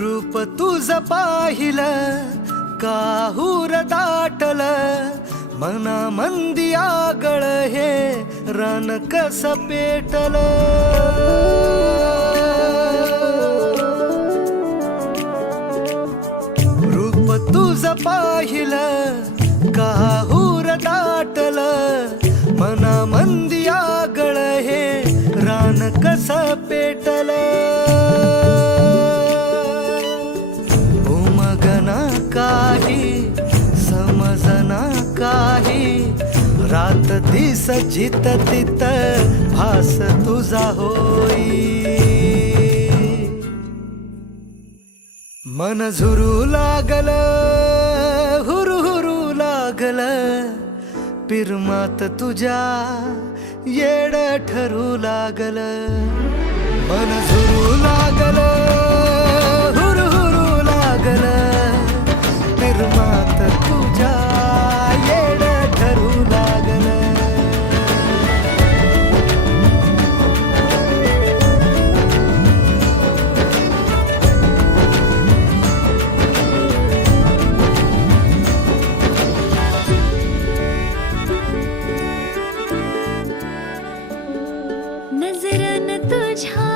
रूप तुझ पाहिलं काहूर दाटल मना मंदी आगळ हे रान कस पेटल रूप तुझ पाहिलं काहूर दाटल मना मंदी आगळ हे रान कस पेटल उमगना काही समजना काही रात दिस जित तित भास तुझा होई मन झुरू लागल हुरहुरू लागल पिरमात तुझ्या येड ठरू लागल मन झुरू लागल हुरहुरू लागल पिरमात तुझ्या येड ठरू लागल नजरन तुझ्या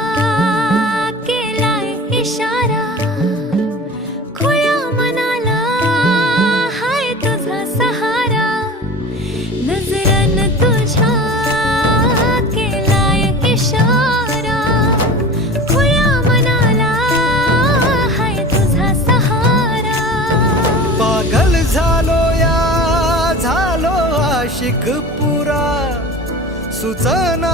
केलाय इशारा खुल्या मनाला हाय तुझा सहारा नजरन तुझ्या केलाय इशारा खुल्या मनाला हाय तुझा सहारा पागल झालो या झालो आशिक पुरा सुचना